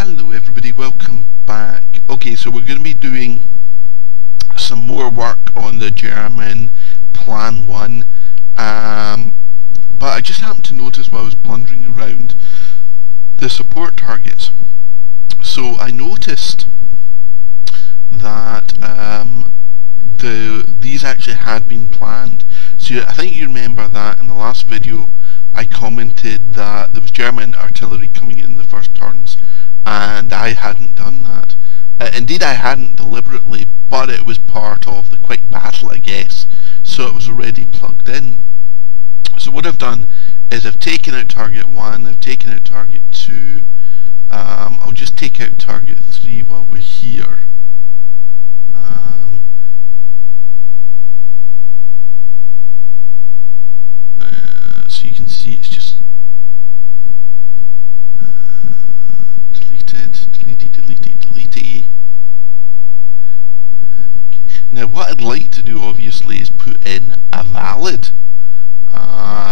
Hello everybody, welcome back. Okay, so we're going to be doing some more work on the German Plan 1, but I just happened to notice while I was blundering around the support targets. So I noticed that these actually had been planned. So I think you remember that in the last video I commented that there was German artillery coming in the first turns, and I hadn't done that. Indeed, I hadn't deliberately, but it was part of the quick battle, I guess, so it was already plugged in. So what I've done is I've taken out target 1, I've taken out target 2, I'll just take out target 3 while we're here. So you can see it's just deleted. Okay. Now what I'd like to do obviously is put in a valid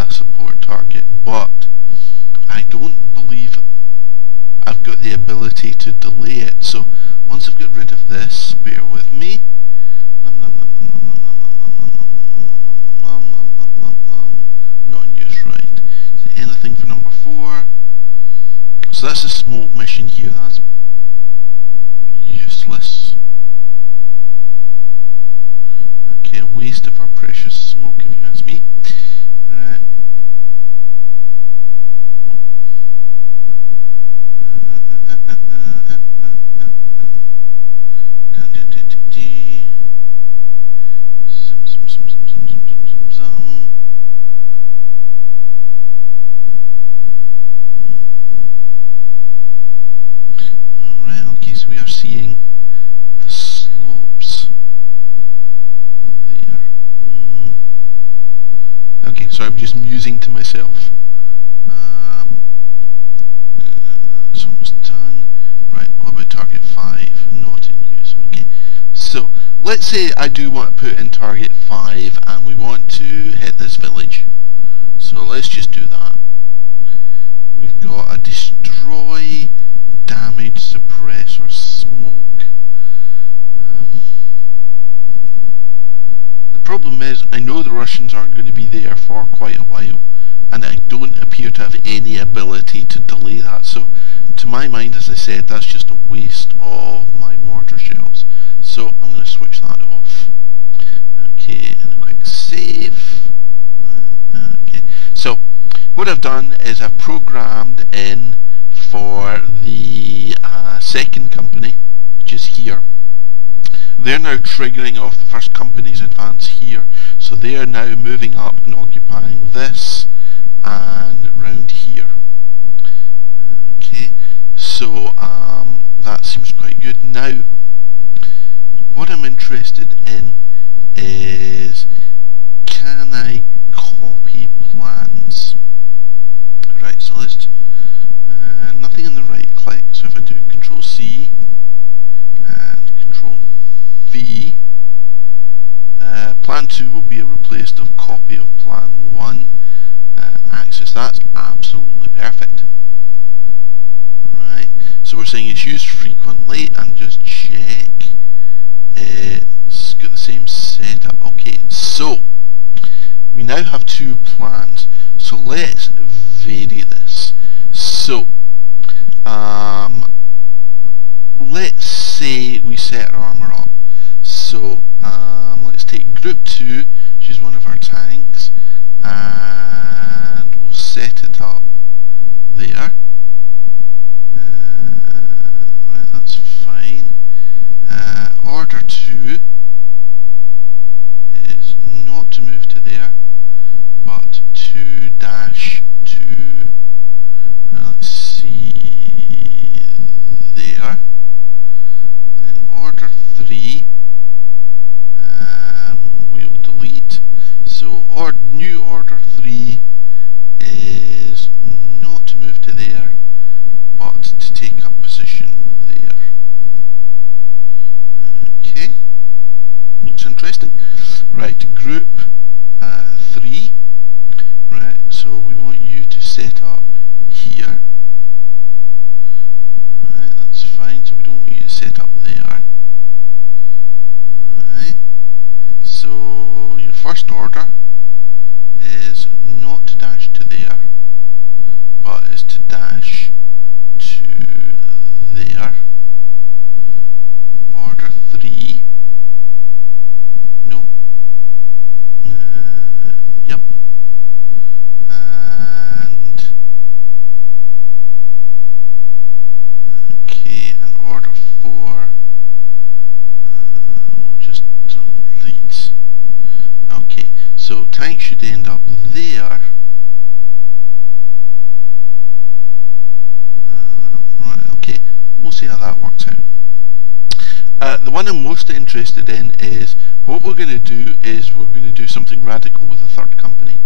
support target, but I don't believe I've got the ability to delay it. So once I've got rid of this, bear with me. Not in use, right. Is there anything for number 4? So that's a smoke mission here, that's useless. Okay, a waste of our precious smoke if you ask me. Right. Alright, okay, so we are seeing the slopes there. Okay, so I'm just musing to myself. It's almost done. Right, what about target 5? Not in use. Okay, so let's say I do want to put in target 5 and we want to hit this village. So let's just do that. We've got a destroy, damage, suppress or smoke. The problem is I know the Russians aren't going to be there for quite a while, and I don't appear to have any ability to delay that. So to my mind, as I said, that's just a waste of my mortar shells. So I'm going to switch that off. Okay, and a quick save. Okay, so what I've done is I've programmed in for the second company, which is here. They're now triggering off the first company's advance here, so they are now moving up and occupying this and round here. Okay, so that seems quite good. Now, what I'm interested in is, can I copy plans? Right, so let's nothing in the right click, so if I do Control C and Control V, Plan 2 will be replaced of copy of Plan 1. Access, that's absolutely perfect. Right, so we're saying it's used frequently, and just check it's got the same setup. Okay, so we now have 2 plans, so let's vary this. So let's say we set our armour up. So let's take group 2, which is one of our tanks, and we'll set it up there. Right, that's fine. Order 2 is not to move to there, but to dash to, let's see, there. Then order 3 we'll delete. So new order 3 is not to move to there, but to take up position there. Okay, looks interesting. Right, group 3. Right, so we want you to set up here. Right, fine, so we don't want you to set up there. Alright, so your first order is not to dash to there, but is to dash to there. Order 3, nope, yep, and okay, and order 4, we'll just delete. Okay, so tank should end up there. Right, okay, we'll see how that works out. The one I'm most interested in is what we're going to do is we're going to do something radical with the third company.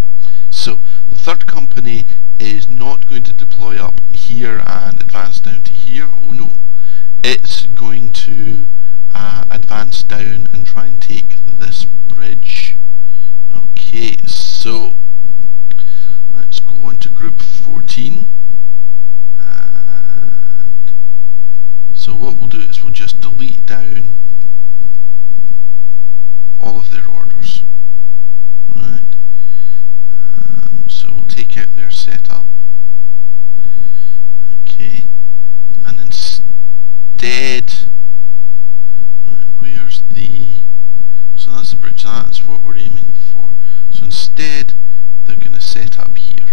So the third company is not going to deploy up here and advance down to here. Oh no, it's going to advance down and try and take this bridge. Okay, so let's go on to group 14. And so what we'll do is we'll just delete down all of their orders. Right. So we'll take out their setup. Okay. And instead, right, where's the, so that's the bridge, that's what we're aiming for. So instead, they're going to set up here.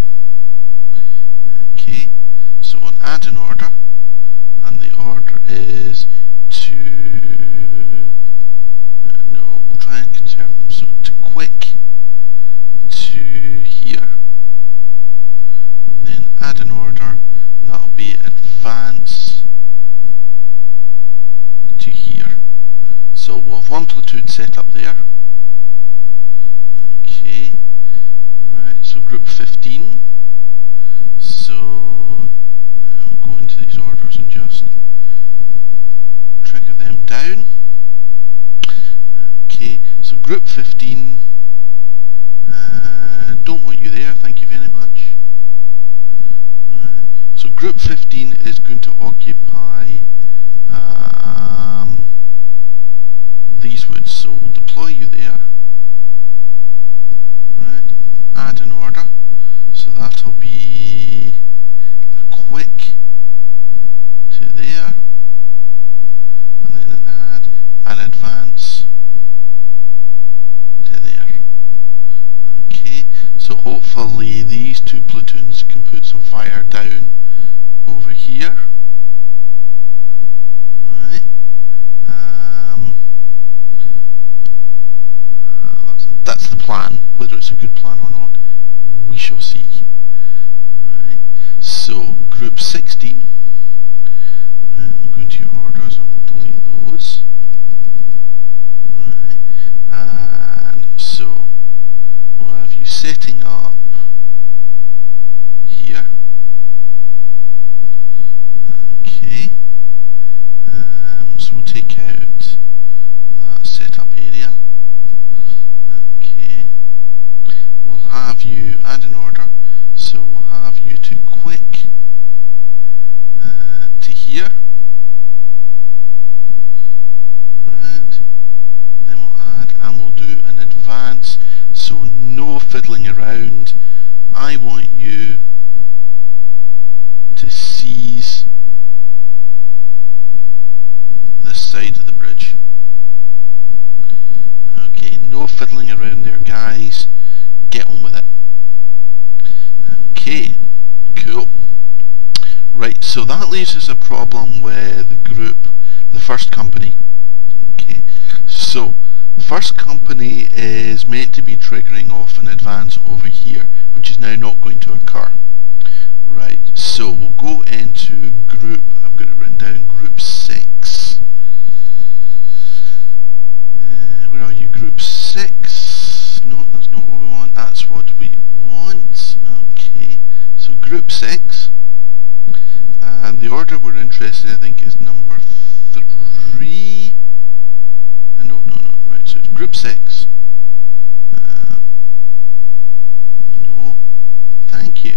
Okay. So we'll add an order, and the order is to, no, we'll try and conserve them, so to quick to here, and then add an order, and that'll be advance to here. So we'll have one platoon set up there. Okay, right, so group 15, so I'll go into these orders and just trigger them down. Okay, so group 15, don't want you there, thank you very much. Right. So group 15 is going to occupy these woods, so we'll deploy you there. Right, add an order, so that'll be a quick to there, and then an add, an advance to there. Okay, so hopefully these two platoons can put some fire down over here. Right. That's the plan. Whether it's a good plan or not, we shall see. Right. So group 16. Right, we'll go into your orders and we'll delete those. Right. And so we'll have you setting up here. Okay. So we'll take out that setup area. Okay. We'll have you add an order, so we'll have you to quick to here. Right. Then we'll add and we'll do an advance, so no fiddling around. I want you to seize this side of the bridge. Okay, no fiddling around there, guys. Get on with it. Okay, cool. Right, so that leaves us a problem with the group, the first company. Okay, so the first company is meant to be triggering off an advance over here, which is now not going to occur. Right, so we'll go into group, I've got it written down, group 6. Where are you? Group 6. No, that's not what we want. That's what we want. Okay, so group 6. And the order we're interested in, I think, is number 3. No. Right, so it's group 6. No. Thank you.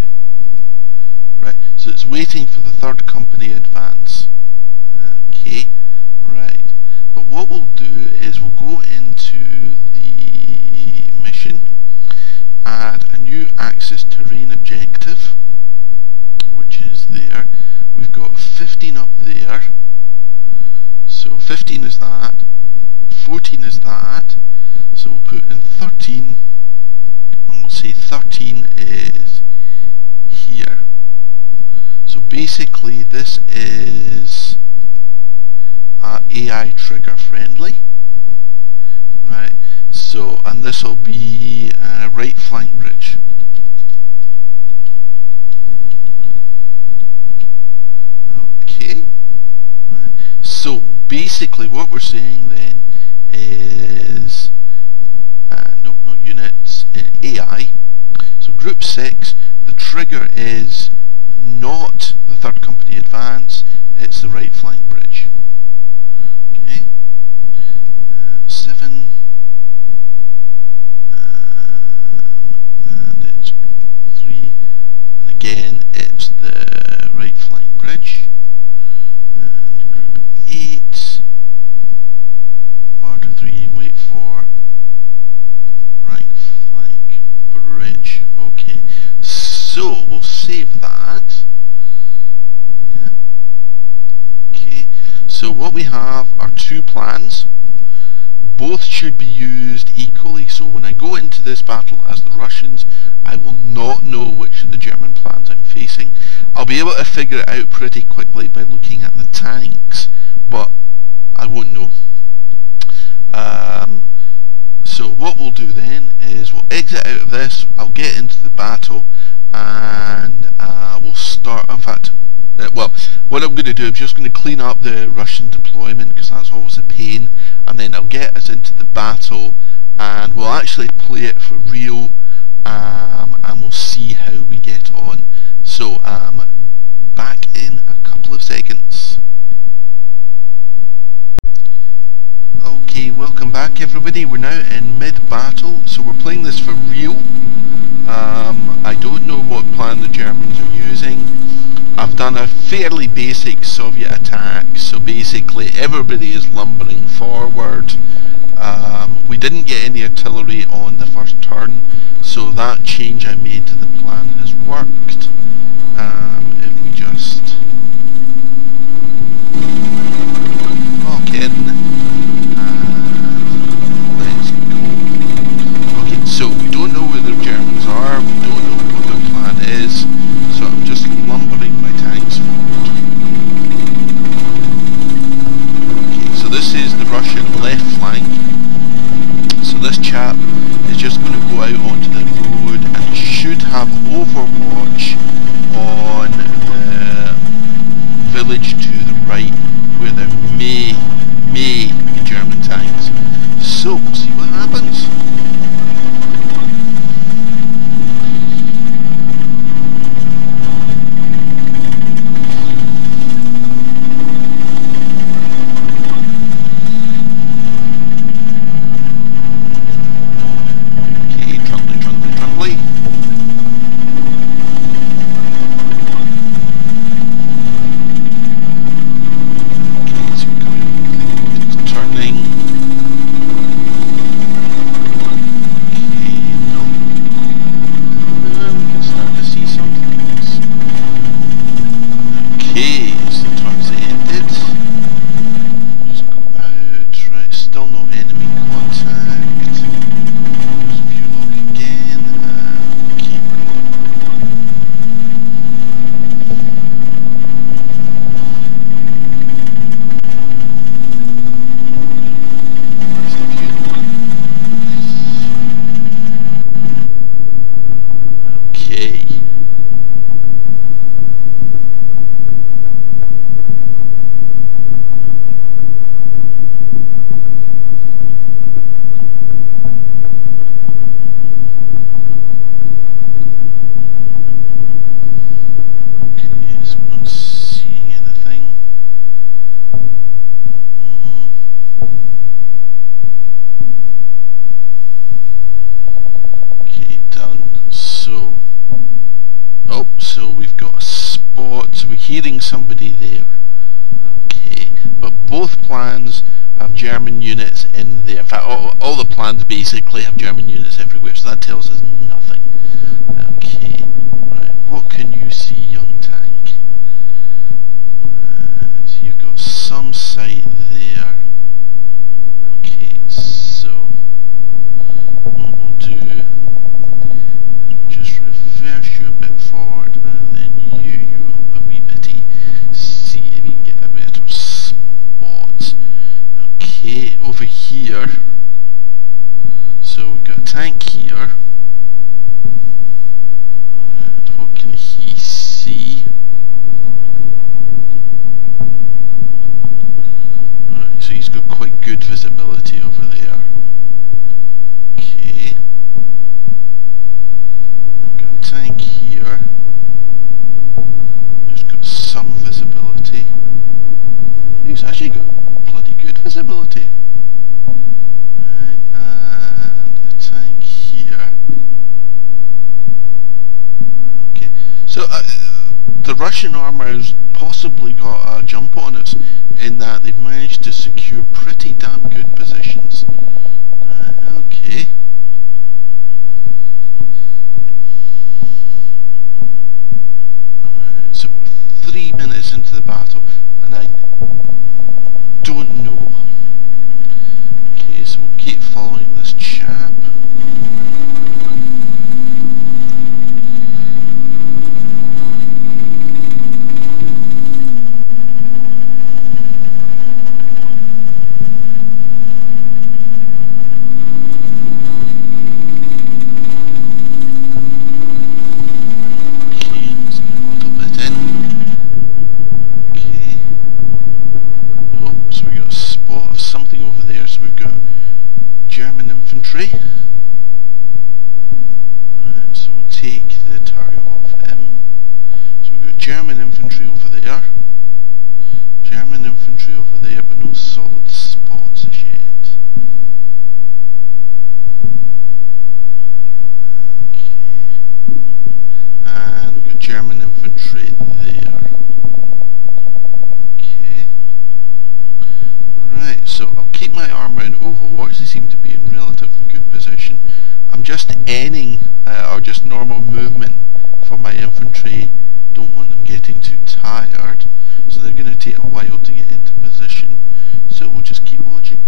Right, so it's waiting for the third company advance. Okay, right. But what we'll do is we'll go into the mission, add a new axis terrain objective, which is there. We've got 15 up there, so 15 is that, 14 is that, so we'll put in 13, and we'll say 13 is here. So basically this is AI trigger friendly, right? So, and this will be right flank bridge. Okay, right. So basically what we're saying then is no, not units, AI. So group 6, the trigger is not the 3rd Company advance, it's the right flank bridge. Okay, 7, and it's 3, and again it's the right flank bridge. And group 8, order 3, wait for right flank bridge. Okay, so we'll save that. Yeah. Okay, so what we have are 2 plans. Both should be used equally, so when I go into this battle as the Russians, I will not know which of the German plans I'm facing. I'll be able to figure it out pretty quickly by looking at the tanks, but I won't know. So what we'll do then is we'll exit out of this, I'll get into the battle, and we'll start, in fact, well, what I'm going to do, I'm just going to clean up the Russian deployment, because that's always a pain, and then I'll get us into the battle, and we'll actually play it for real, and we'll see how we get on. So, back in a couple of seconds. Okay, welcome back everybody. We're now in mid-battle, so we're playing this for real. I don't know what plan the Germans are using. I've done a fairly basic Soviet attack, so basically everybody is lumbering forward. We didn't get any artillery on the first turn, so that change I made to the plan has worked. If we just... Oh, kidding. Let's go. Okay, so we don't know where the Germans are, we don't know what their plan is, so I'm just lumbering my tanks forward. Okay, so this is the Russian left flank. So this chap is just going to go out onto the road and he should have overwatch on the village to the right where there may be German tanks. So we'll see what happens. So we've got a spot, so we're hearing somebody there. Okay, but both plans have German units in there. In fact, all the plans basically have German units everywhere, so that tells us nothing. Okay, right, what can you see, young tank? So you've got some sight there. Okay, so what we'll do is we'll just reverse you a bit forward and then you up a wee bitty. See if you can get a better spot. Okay, over here. So we've got a tank here. And what can he see? Right, so he's got quite good visibility over there. Okay. I've got a tank here. He's got some visibility. He's actually got bloody good visibility. Right, and a tank here. Okay, so the Russian armour has possibly got a jump on us in that they've managed to secure pretty damn good positions. Right, okay. Right, so we're 3 minutes into the battle and I don't know. Okay, so we'll keep following this chap. German infantry. Right, so we'll take the target off him. So we've got German infantry over there. German infantry over there, but no solid spots as yet. Okay. And we've got German infantry there. Okay. Right, so I'll keep my armour in Overwatch. They seem to be in relatively good position. I'm just ending, or just normal movement for my infantry. Don't want them getting too tired. So they're going to take a while to get into position. So we'll just keep watching.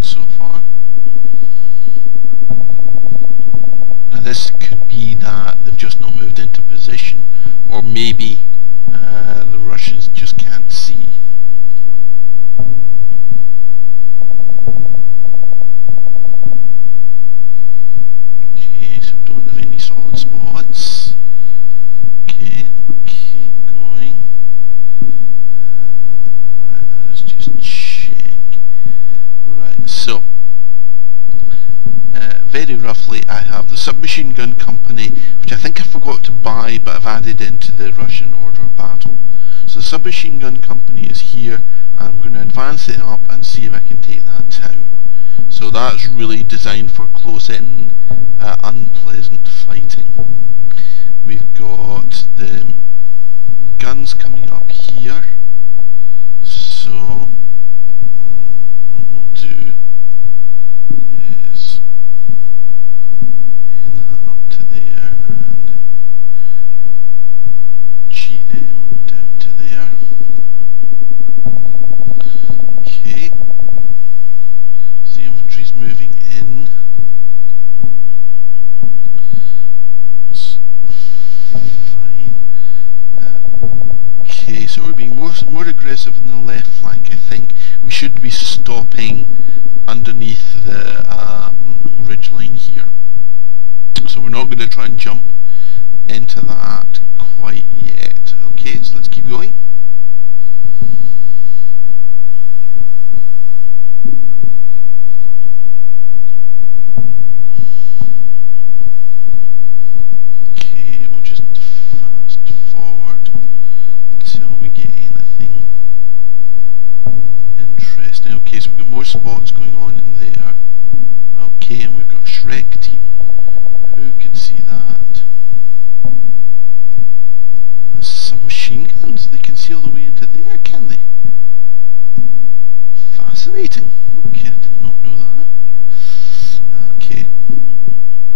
So far. Now this could be that they've just not moved into position, or maybe the Russians just can't see. Okay, so we don't have any solid spots. Okay, keep going. Let's just check. Right, so very roughly I have the submachine gun company, which I think I forgot to buy but I've added into the Russian order of battle. So the submachine gun company is here, and I'm going to advance it up and see if I can take that town. So that's really designed for close-in, unpleasant fighting. We've got the guns coming up here, so what we'll do is in that up to there and G them down to there. Okay, so the infantry's moving in. That's fine. Okay, so we're being more more aggressive in the left flank, I think. We should be stopping underneath the ridge line here. So we're not going to try and jump into that quite yet. Okay, so let's keep going. Okay, we'll just fast forward until we get anything interesting. Okay, so we've got more spots going on in there. Okay, and we've got a Shrek team. Who can see that? Submachine guns. They can see all the way into there, can they? Fascinating. Okay, I did not know that. Okay.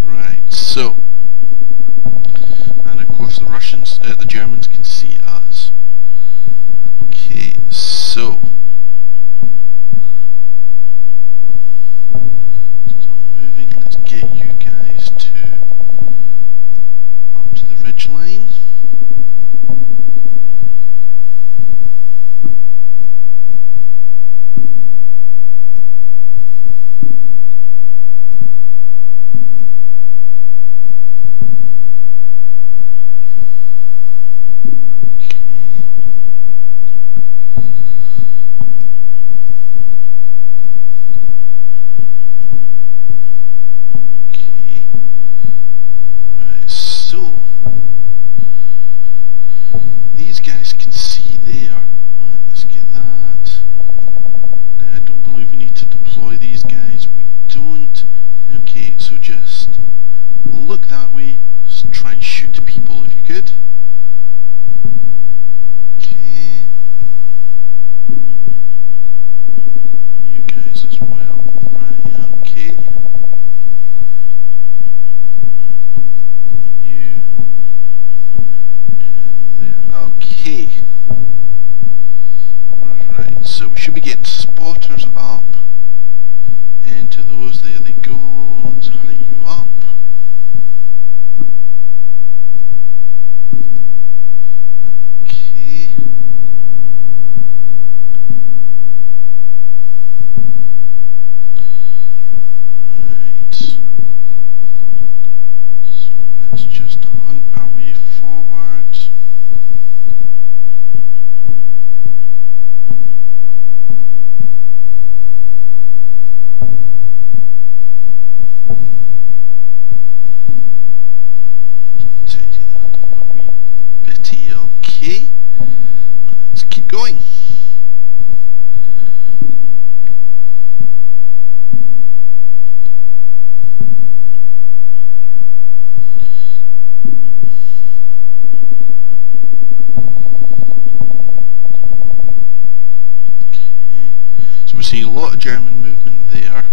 Right, so. And of course the Germans can see us. Okay, so. Stop moving, let's get you guys up to the ridge line. These guys can see there. Right, let's get that. Now, I don't believe we need to deploy these guys. We don't. Okay, so just look that way. Just try and shoot people if you could. Okay. You guys as well. Right, okay. You. Okay. Right, so we should be getting spotters up into those. There they go. Let's hurry you up. Okay. Right. So let's just hunt our way forward. Tidy that up a wee bitty, okay. Let's keep going. So we're seeing a lot of German movement there.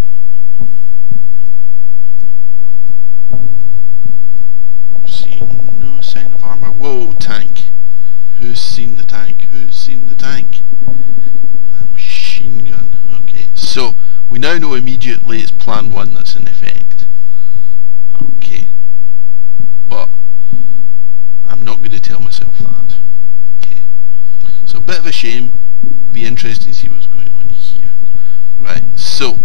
We're seeing no sign of armour. Whoa, tank. Who's seen the tank? Who's seen the tank? A machine gun. Okay, so we now know immediately it's Plan 1 that's in effect. Okay. But I'm not going to tell myself that. Okay. So a bit of a shame. Be interesting to see what's going on here. Right, so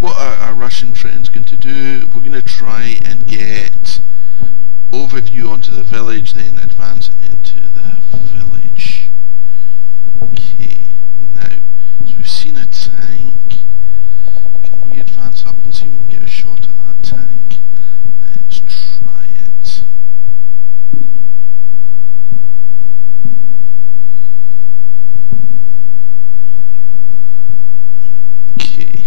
what are our Russian friends going to do? We're going to try and get overview onto the village, then advance into the village. Okay, now, so we've seen a tank. Can we advance up and see if we can get a shot of that tank? Let's try it. Okay.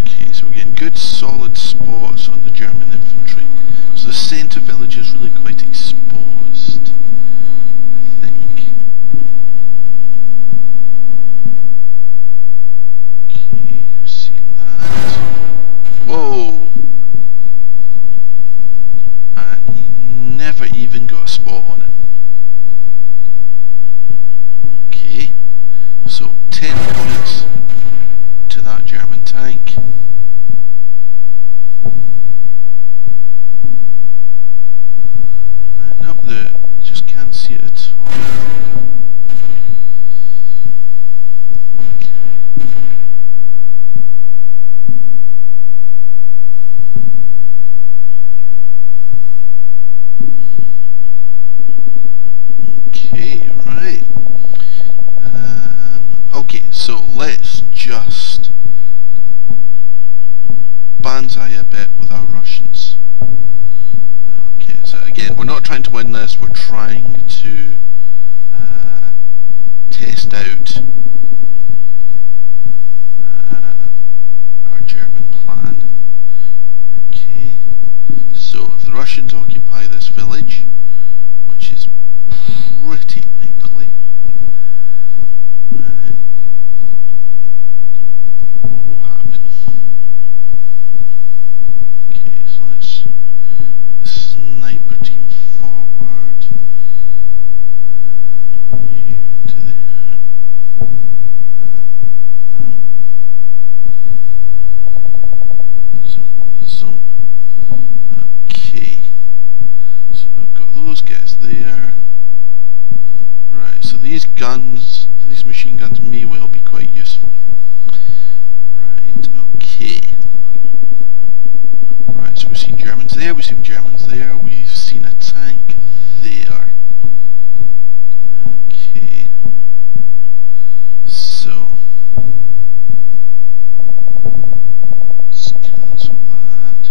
Okay, so we're getting good solid spots on the German infantry. So the centre village is really quite exposed, I think. Okay, who's seen that? Whoa! And he never even got a spot on it. 10 points to that German tank. Right, nope, just can't see it at all. Okay, right. Okay, so let's just banzai a bit with our Russians. Okay, so again, we're not trying to win this, we're trying to test out our German plan. Okay, so if the Russians occupy this village, which is pretty likely, right, what will happen? Okay, so let's sniper team forward, you into there, zoom. Okay, so I've got those guys there. Right, so these guns, these machine guns may well be quite useful. Right, okay. Right, so we've seen Germans there, we've seen Germans there, we've seen a tank there. Okay. So, let's cancel that.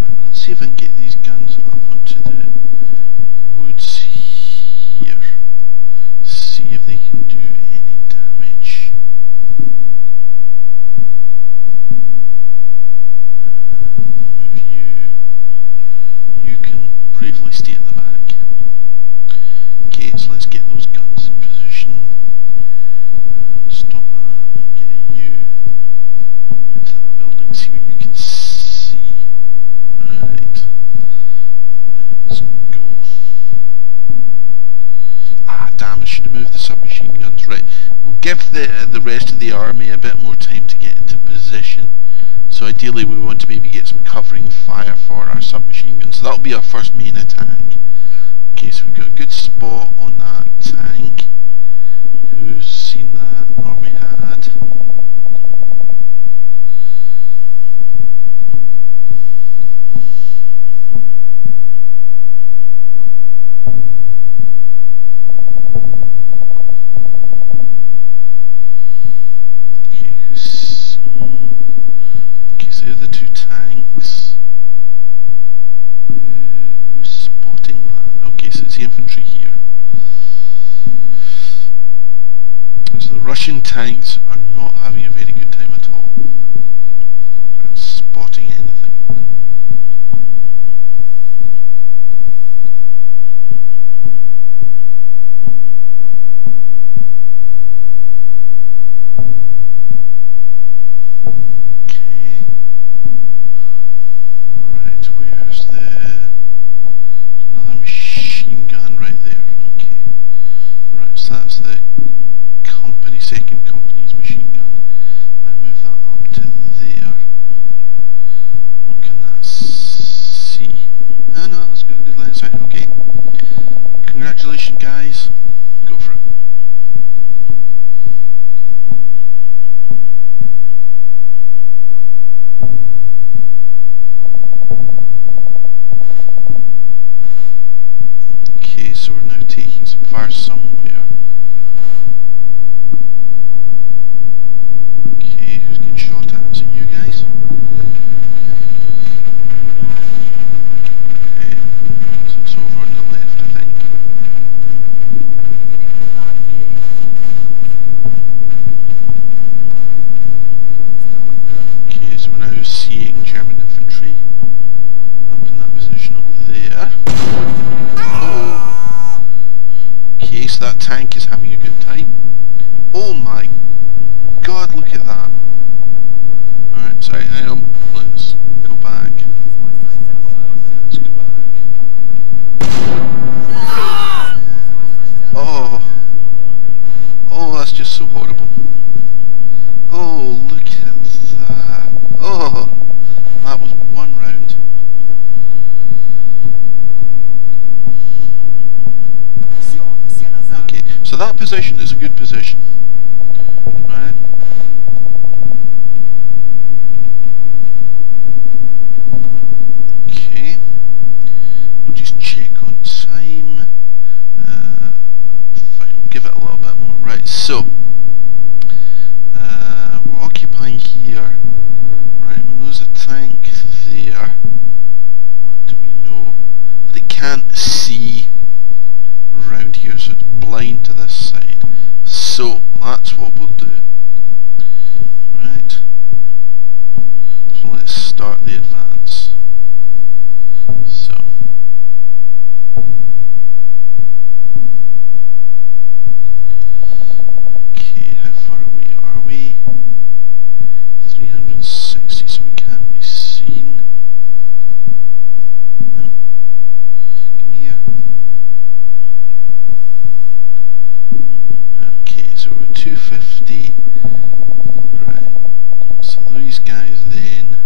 Right, let's see if I can get these guns up onto the woods here. See if they can do any damage. Move you. You can briefly stay at the back. Okay, so let's get those guns in position. And stop that and get you into the building, see what you can see. Right. Let's go. Ah, damn, I should have moved the submachine guns. Right, we'll give the rest of the army a bit more time to get into position. So ideally we want to maybe get some covering fire for our submachine guns. So that'll be our first main attack. Okay, so we've got a good spot on that tank. Who's seen that? Or we had. Okay, so they're the two tanks. Who's spotting that? Okay, so it's the infantry here. So the Russian tanks are not having a very good time at all at spotting anything. Okay. Right, where's there's another machine gun right there. Okay. Right, so that's the second company's machine gun. If I move that up to there, what can that see? Oh no, that's got a good line of sight. Okay. Congratulations, guys. Go for it. Okay, so we're now taking some fire somewhere. Okay, who's getting shot at? Is it you guys? Okay, so it's over on the left, I think. Okay, so we're now seeing German infantry up in that position up there. Oh! Okay, so that tank is having a good time. Oh my God, look at that. Alright, sorry, hang on. Let's go back. Let's go back. Oh. Oh, that's just so horrible. So that position is a good position, right? Okay, we'll just check on time. Fine, we'll give it a little bit more. Right, so we're occupying here. Right, we know there's a tank there. What do we know? But it can't see around here, so it's blind to this side. So that's what we'll do. Right. So let's start the advance. So okay, how far away are we? 360, so we can't be seen. No. Come here. Okay, so we're at 250. Right. So these guys then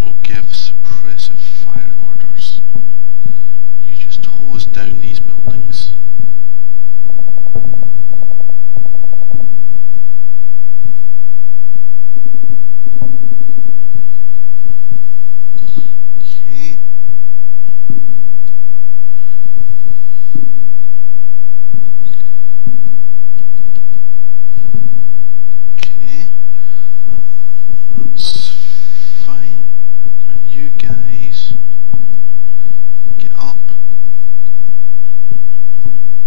will give suppressive fire orders. You just hose down these buildings. Okay. Okay. That's fine. Right, you guys get up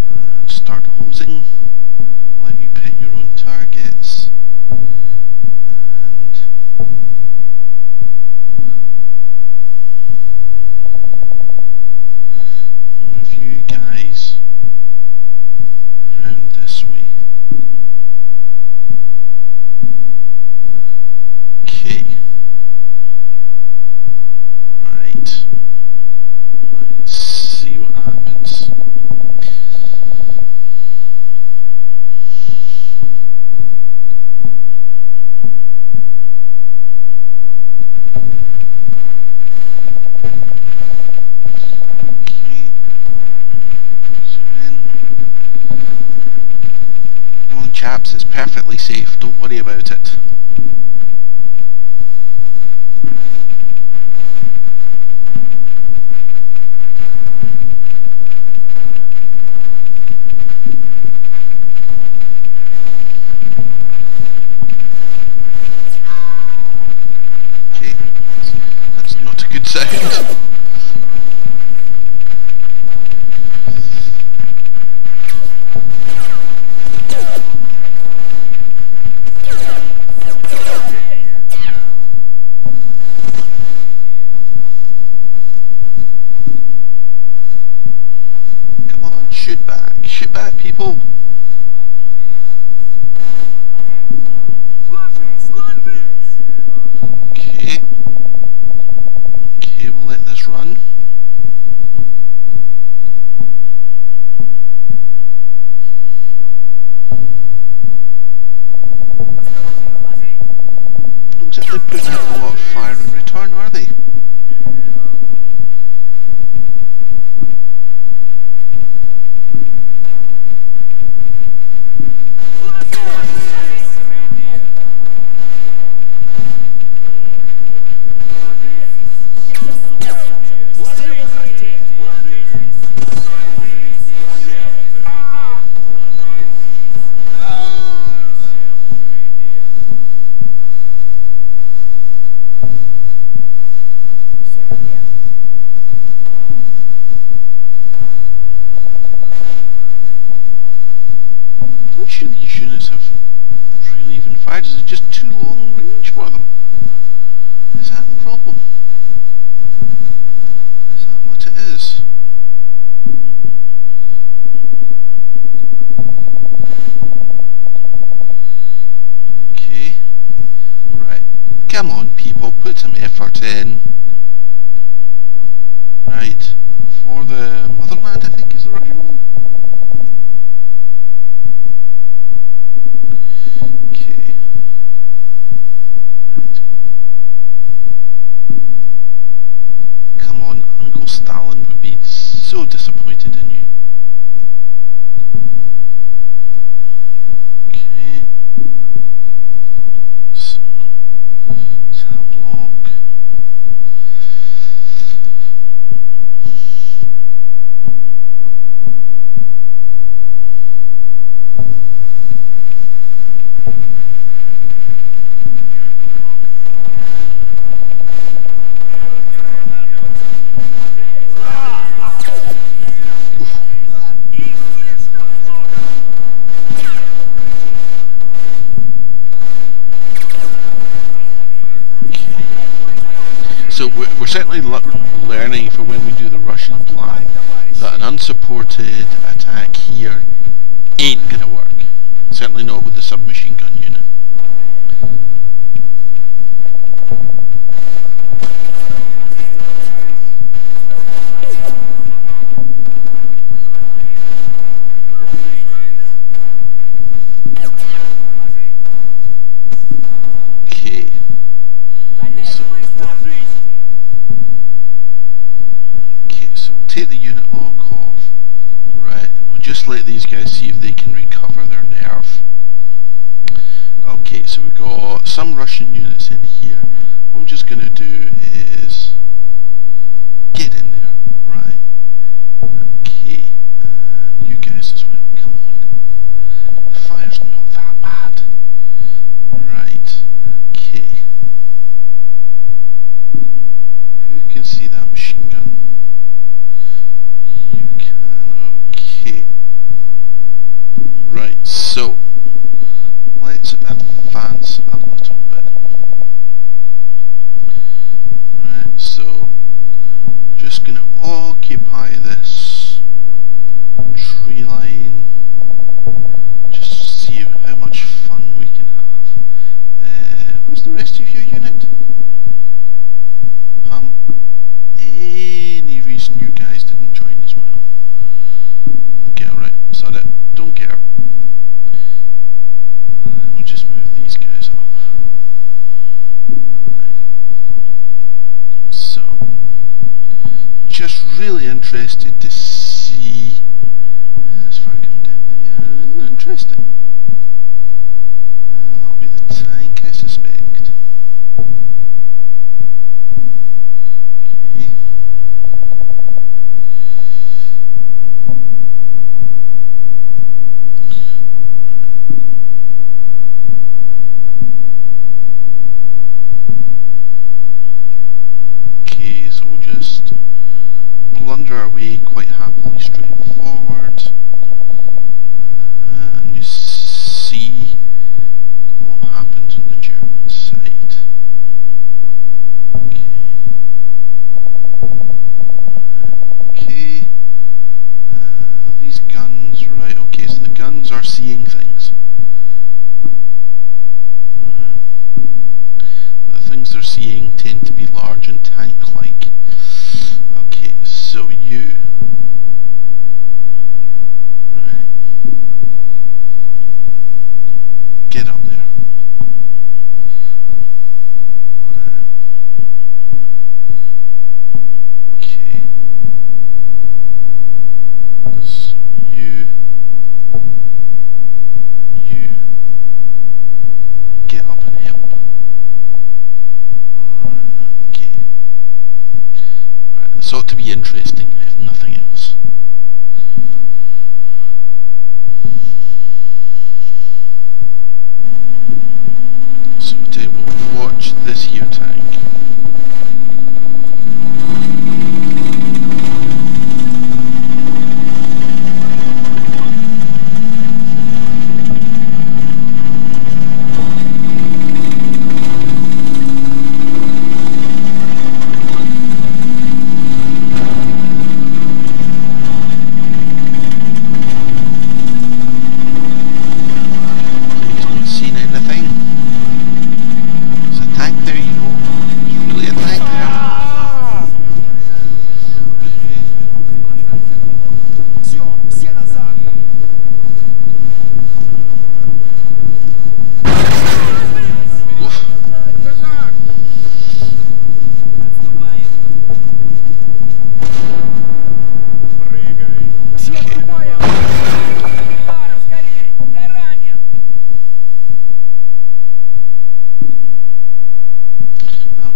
and start hosing. Let you pick your own targets. And move you guys round this way. Okay. Right. Let's see what happens. Okay. Zoom in. Come on, chaps, it's perfectly safe. Don't worry about it. Okay, that's not a good sound. Come on, shoot back, people. Okay. Okay, we'll let this run. Not exactly putting out a lot of fire in return, are they? I'm not sure these units have really even fired. Is it just too long range for them? Is that the problem? Is that what it is? Okay. Right. Come on, people, put some effort in. Right. For the motherland, I think, is the Russian one. Okay. Right. Come on, Uncle Stalin would be so disappointed in you. we're certainly learning for when we do the Russian plan that an unsupported attack here ain't gonna work. Certainly not with the submachine gun unit. Okay. So we'll take the unit lock off. Right, we'll just let these guys see if they can recover their nerve. Okay, so we've got some Russian units in here. What I'm just going to do is get in there. Right. Okay, and you guys as well. Come on. The fire's not that bad. Right. Okay. Who can see that machine gun? You can. Okay. Right, so let's advance a little bit. Right, so we're just going to occupy this tree line. Just see how much fun we can have. Where's the rest of your unit? Any reason you guys didn't join as well? Okay, alright, sorry, don't care. We'll just move these guys up. Right. So, just really interested to see. As far come down there, interesting. That'll be the tank, I suspect. Okay. Okay, so we'll just blunder our way quite happily straight forward, and you see what happens on the German side. Okay. Okay. These guns, right, okay, so the guns are seeing things. The things they're seeing tend to be large and tank-like. Okay, so you... Right. Get up there. Right. Okay. So you get up and help. Right, okay. Right, this ought to be interesting, if nothing else. So we'll watch this here tank. He's not seen anything. There's a tank there, you know. There's really a tank there. Oof.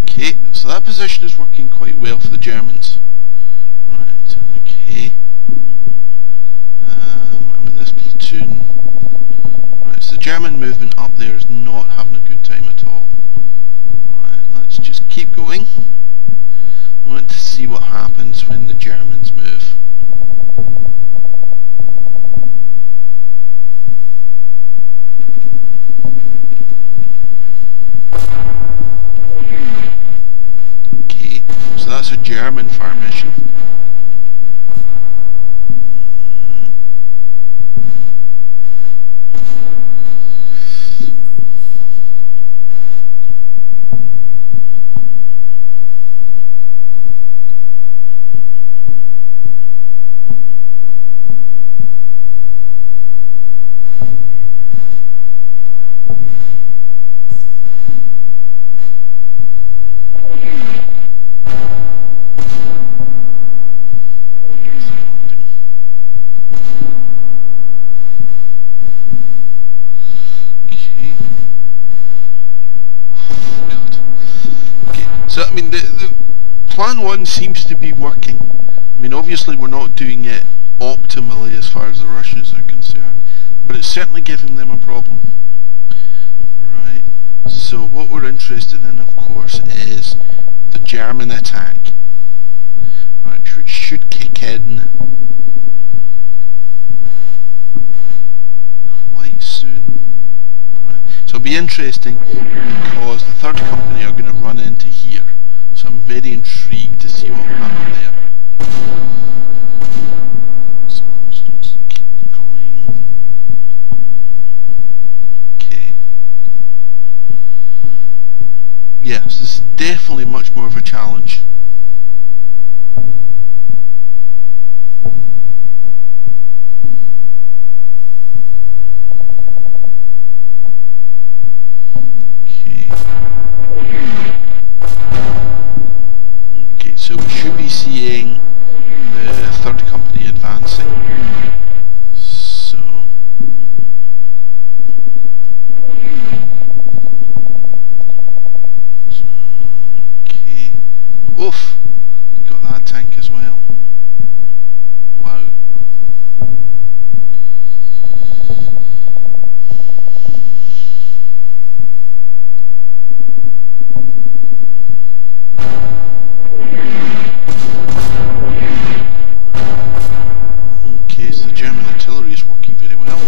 Okay, so that position is working quite well for the Germans. Right, okay. I'm in this platoon. Right, so the German movement up there is not having a good time at all. Right, let's just keep going. I want to see what happens when the Germans move. Okay, so that's a German fire mission. So, I mean, the plan one seems to be working. I mean, obviously we're not doing it optimally as far as the Russians are concerned, but it's certainly giving them a problem. Right, so what we're interested in, of course, is the German attack. Right, which should kick in quite soon. Right. So it'll be interesting because the third company are going to run into here. So I'm very intrigued to see what will happen there. So let's just keep going. Okay. Yes, this is definitely much more of a challenge. So we should be seeing the third company advancing. So okay. Oof! We got that tank as well. Wow. Okay, so the German artillery is working very well.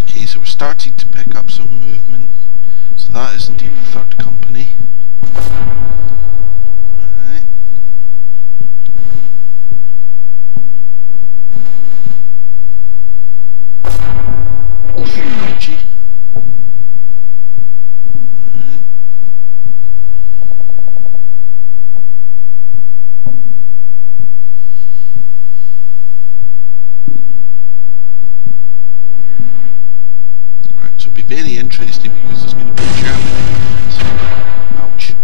Okay, so we're starting to pick up some movement. So that is indeed the third company. Alright. Energy. Alright. So it'll be very interesting because there's going to be a German. So, ouch.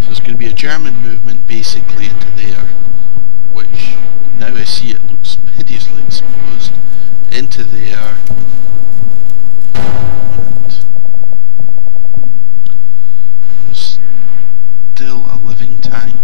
So there's going to be a German movement basically into there, which now I see it looks hideously exposed, into there. And there's still a living tank.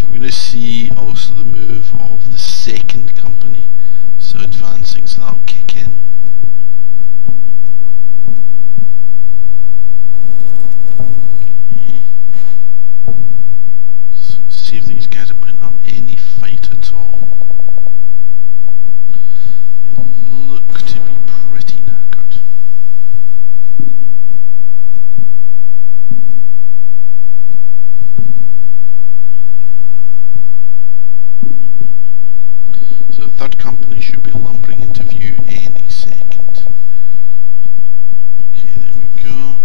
We're going to see also the move of the second company, so advancing, so that'll kick in. Okay. So let's see if these guys are putting up any fight at all. They look to be pretty knackered. So the third company should be lumbering into view any second. Okay, there we go.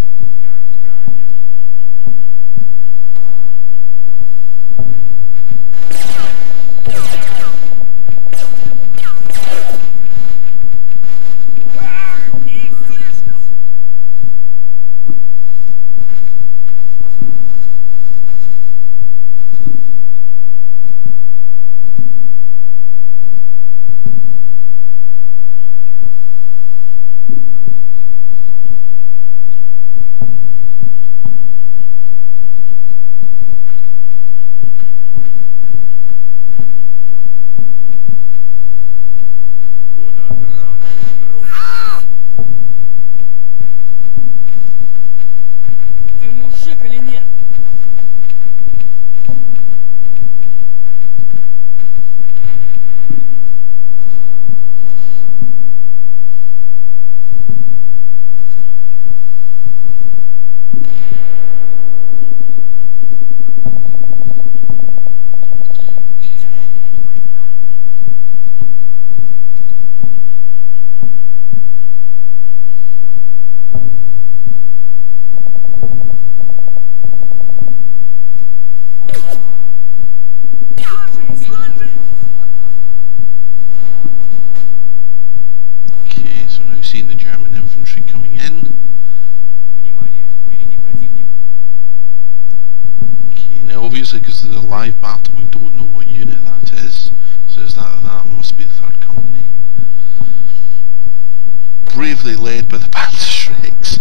infantry coming in. Okay, now obviously because of the live battle we don't know what unit that is. So is that must be the 3rd company. Bravely led by the Panzerschrecks.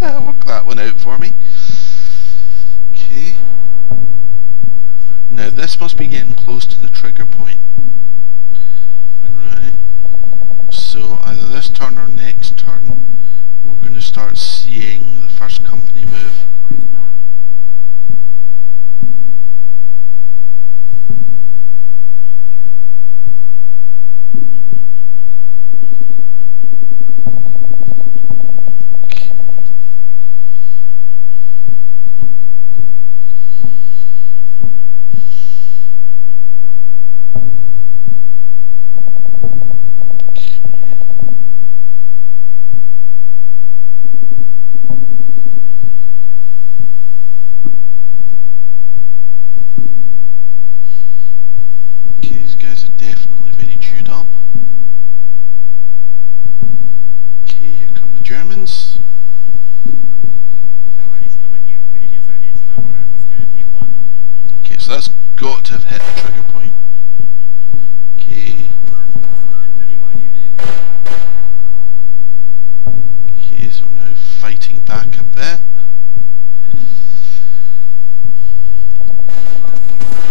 Work that one out for me. Okay. Now this must be getting close to the trigger point. Right. So either this turn or next turn we're going to start seeing the 1st company move. These guys are definitely very chewed up. Okay, here come the Germans. Okay, so that's got to have hit the trigger point. Okay. Okay, so we're now fighting back a bit.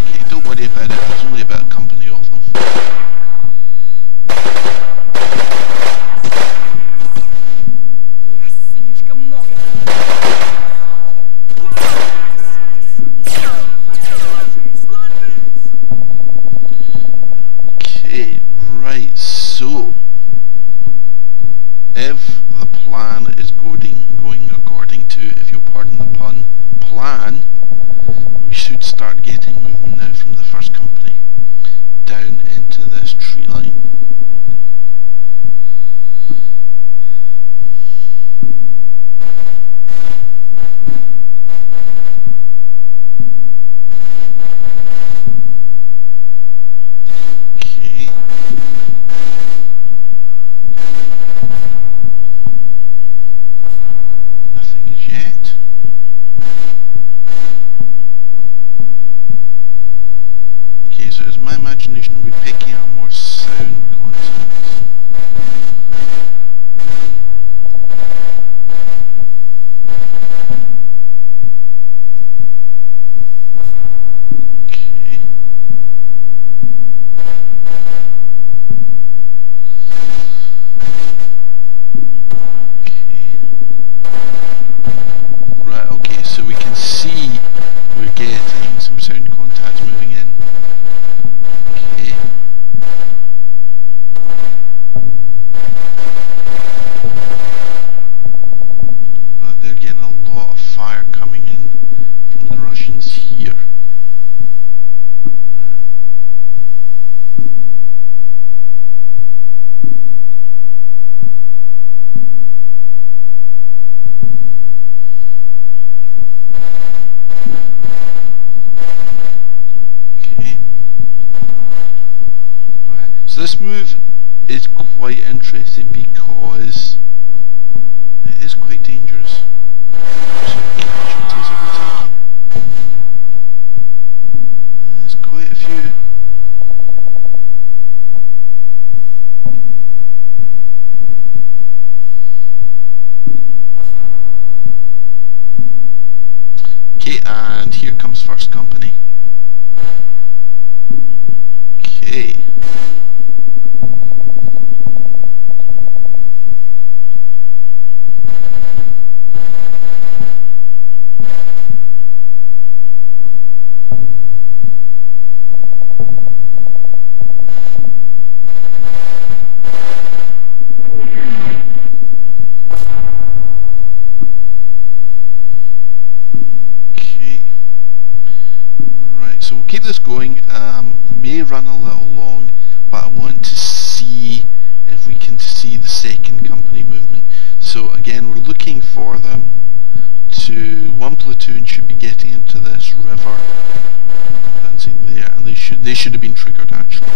Okay, don't worry about it, there's only about a company of them. Okay, right, so if the plan is going according to, if you'll pardon the pun, plan, we should start getting movement now from the 1st company down into this tree line. Okay. Nothing as yet. Okay, so is my imagination will be picking up more sound contacts. Okay. Okay. Right, okay, so we can see we're getting some sound contacts moving in. Okay. But they're getting a lot of fire coming in from the Russians here. Okay. Right. So this move is quite interesting because it is quite dangerous. So casualties are we taking? There's quite a few. Okay, and here comes 1st company. Okay. Okay. Right, so we'll keep this going. May run a little long, but I want to see if we can see the 2nd company movement. So again, we're looking for them to, 1 platoon should be getting into this river. That's it there, and they should have been triggered actually.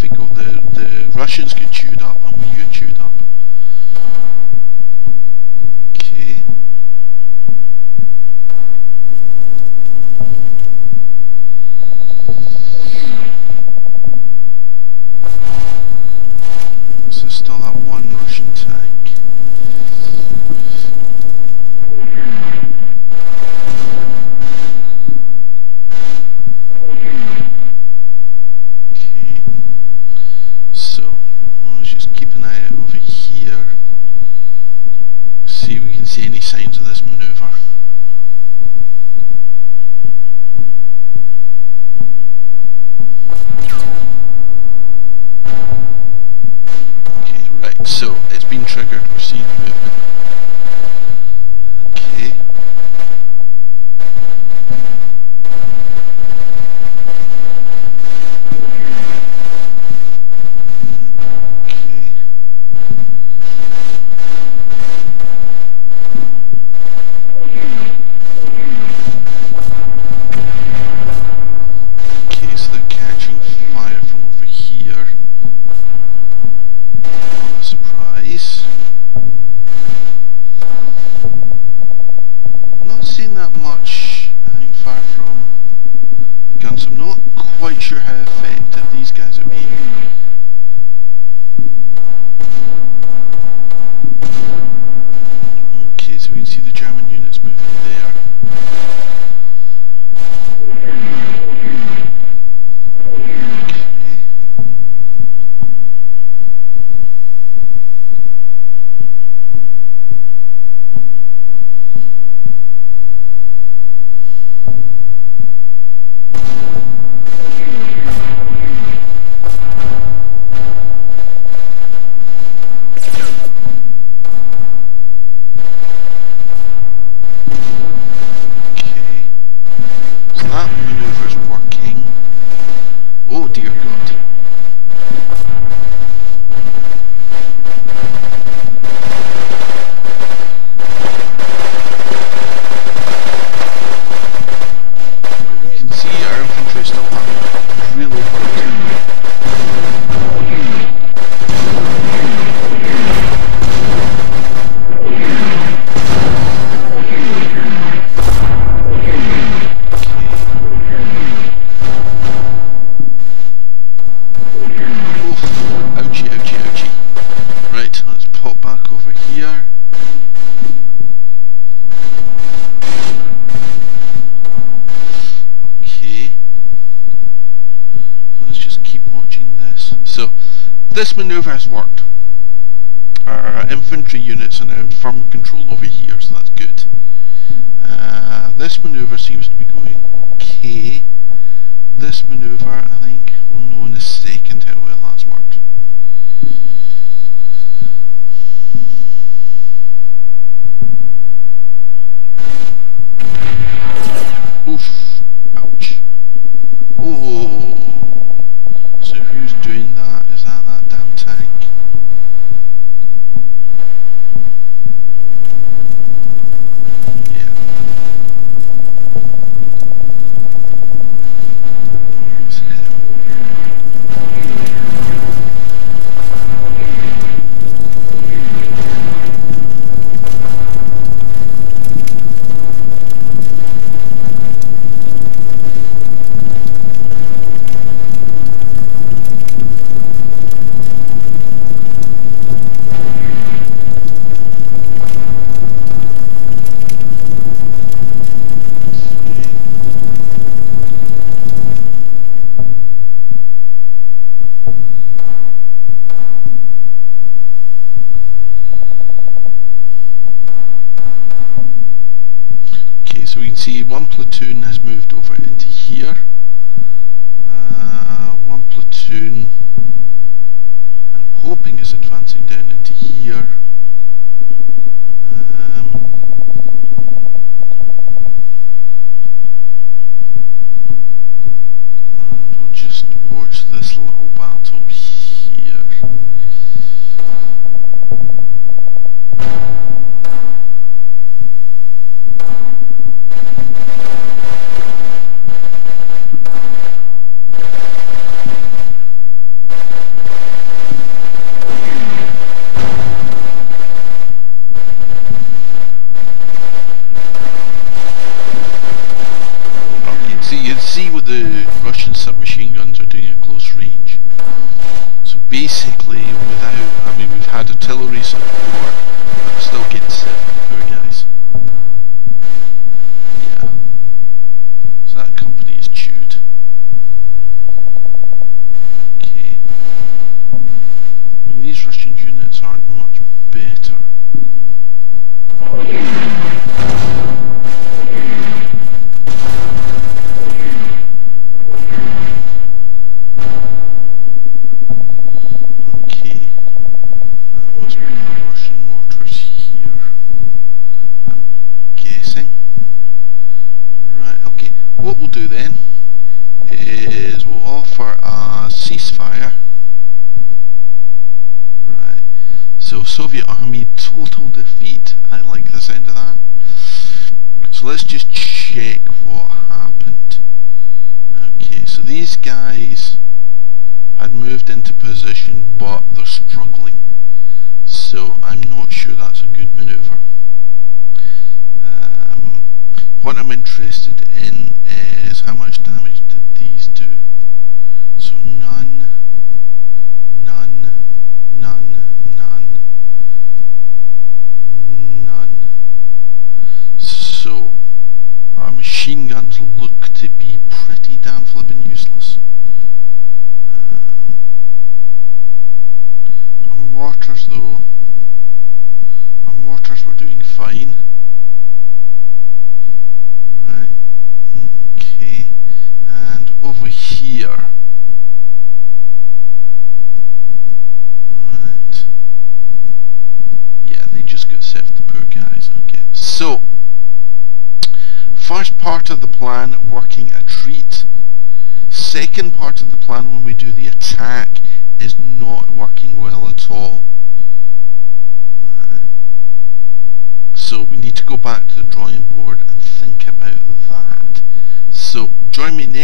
difficult. The Russians get chewed up and we get chewed up. Okay. So there's still that one Russian tank. Okay. So, let's just keep an eye out over here. See if we can see any signs of this manoeuvre. Okay, right, so it's been triggered, we're seeing movement. Okay. Okay. Okay, so they're catching fire from over here. Not a surprise. I'm not seeing that much, I think, fire from the guns. I'm not quite sure how effective these guys are being. Okay, so we can see the German units moving there. Okay. Okay. So that maneuver's working. Oh dear God. You can see our infantry still having a really hard time. Oof. Ouchie, ouchie, ouchie. Right, let's pop back over here. Okay. Let's just keep watching this. So, this manoeuvre has worked. Our infantry units are now in firm control over here, so that's good. This manoeuvre seems to be going okay. This manoeuvre, I think, we'll know in a second how well that's worked. Oof. Ouch. Oh. So who's doing that? Is that damn tank? Yeah. It's him. Okay, so we can see one platoon has moved over into here. One platoon, I'm hoping, is advancing down into here. And we'll just watch this little battle here. Russian submachine guns are doing at close range. So basically, I mean, we've had artillery support, but still getting set, poor guys. Yeah. So that company is chewed. Okay. I mean, these Russian units aren't much better. What we'll do then is we'll offer a ceasefire. Right. So Soviet Army total defeat. I like the sound of that. So let's just check what happened. Okay, so these guys had moved into position, but they're struggling. So I'm not sure that's a good maneuver. What I'm interested in is how much damage did these do. So none, none, none, none, none. So our machine guns look to be pretty damn flippin' useless. Our mortars though, our mortars were doing fine. Right, okay, and over here, right, yeah, they just got served, the poor guys. Okay, so, first part of the plan, working a treat. Second part of the plan, when we do the attack, is not working well at all. Right. So we need to go back to the drawing board and think about that. So join me next